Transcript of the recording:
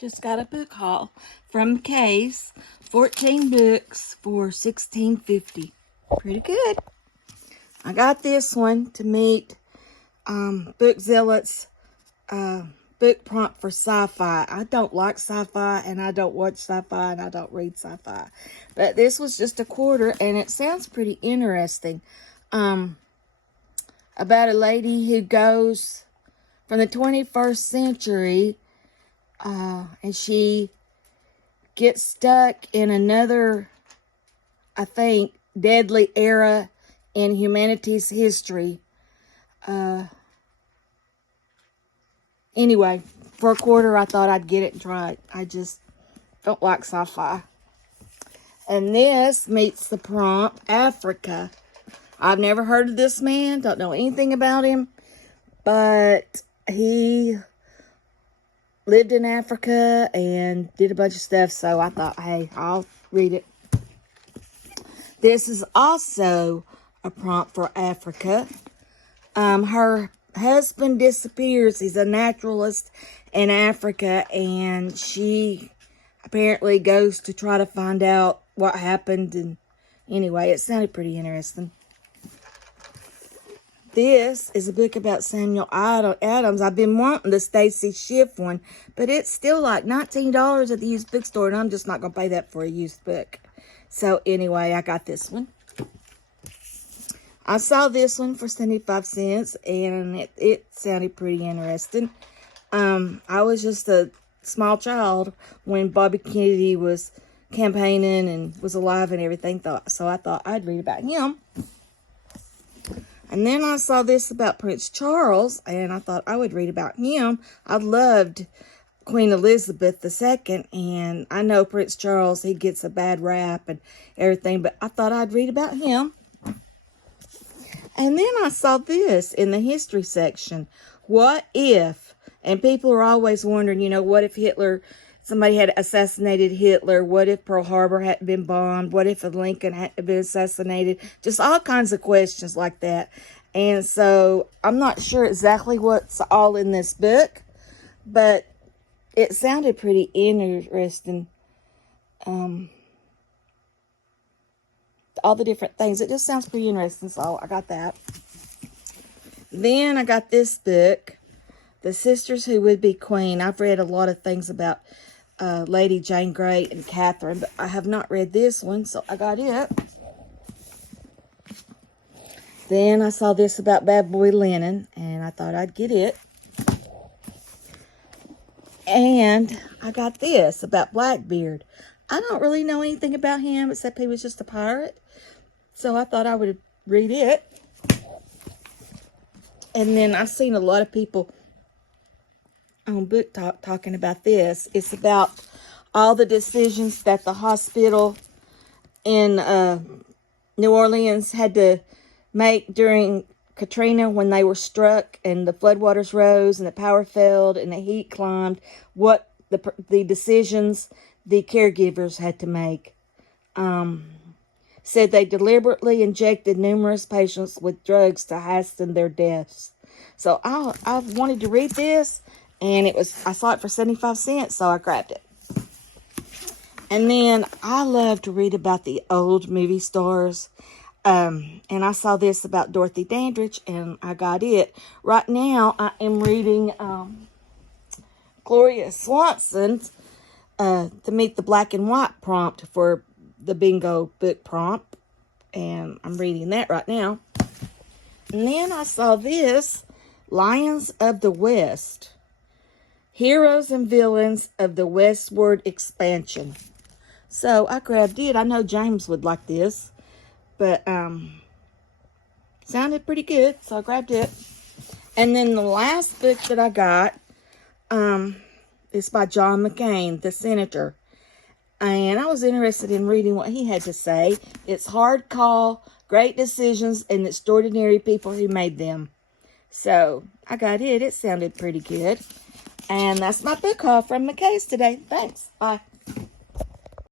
Just got a book haul from Case. 14 books for $16.50. Pretty good. I got this one to meet Book Zealot's book prompt for sci-fi. I don't like sci-fi, and I don't watch sci-fi, and I don't read sci-fi. But this was just a quarter, and it sounds pretty interesting. About a lady who goes from the 21st century, and she gets stuck in another, I think, deadly era in humanity's history. Anyway, for a quarter, I thought I'd get it and try it. I just don't like sci-fi. And this meets the prompt, Africa. I've never heard of this man, don't know anything about him, but he lived in Africa and did a bunch of stuff, so I thought, hey, I'll read it. This is also a prompt for Africa. Her husband disappears. He's a naturalist in Africa, and she apparently goes to try to find out what happened. And anyway, it sounded pretty interesting. This is a book about Samuel Adams. I've been wanting the Stacy Schiff one, but it's still like $19 at the used bookstore, and I'm just not going to pay that for a used book. So anyway, I got this one. I saw this one for 75 cents, and it sounded pretty interesting. I was just a small child when Bobby Kennedy was campaigning and was alive and everything, so I thought I'd read about him. And then I saw this about Prince Charles, and I thought I would read about him. I loved Queen Elizabeth II, and I know Prince Charles, he gets a bad rap and everything, but I thought I'd read about him. And then I saw this in the history section. What if? And people are always wondering, you know, what if somebody had assassinated Hitler? What if Pearl Harbor hadn't been bombed? What if Lincoln hadn't been assassinated? Just all kinds of questions like that. And so I'm not sure exactly what's all in this book, but it sounded pretty interesting. All the different things. It just sounds pretty interesting, so I got that. Then I got this book, The Sisters Who Would Be Queen. I've read a lot of things about Lady Jane Grey and Catherine, but I have not read this one, so I got it. Then I saw this about Bad Boy Lennon, and I thought I'd get it. And I got this about Blackbeard. I don't really know anything about him except he was just a pirate. So I thought I would read it. And then I've seen a lot of people on Book Talk talking about this. It's about all the decisions that the hospital in New Orleans had to make during Katrina when they were struck and the floodwaters rose and the power failed and the heat climbed. What the decisions the caregivers had to make. Said they deliberately injected numerous patients with drugs to hasten their deaths. So I wanted to read this, and I saw it for 75 cents, so I grabbed it. And then I love to read about the old movie stars. And I saw this about Dorothy Dandridge, and I got it. Right now, I am reading Gloria Swanson's to meet the black and white prompt for the bingo book prompt, and I'm reading that right now. And then I saw this, Lions of the West, Heroes and Villains of the Westward Expansion. So I grabbed it. I know James would like this, but sounded pretty good, so I grabbed it. And then the last book that I got is by John McCain, the senator. And I was interested in reading what he had to say. It's Hard Call, Great Decisions, and Extraordinary People Who Made Them. So I got it. It sounded pretty good. And that's my book haul from McCain's today. Thanks. Bye.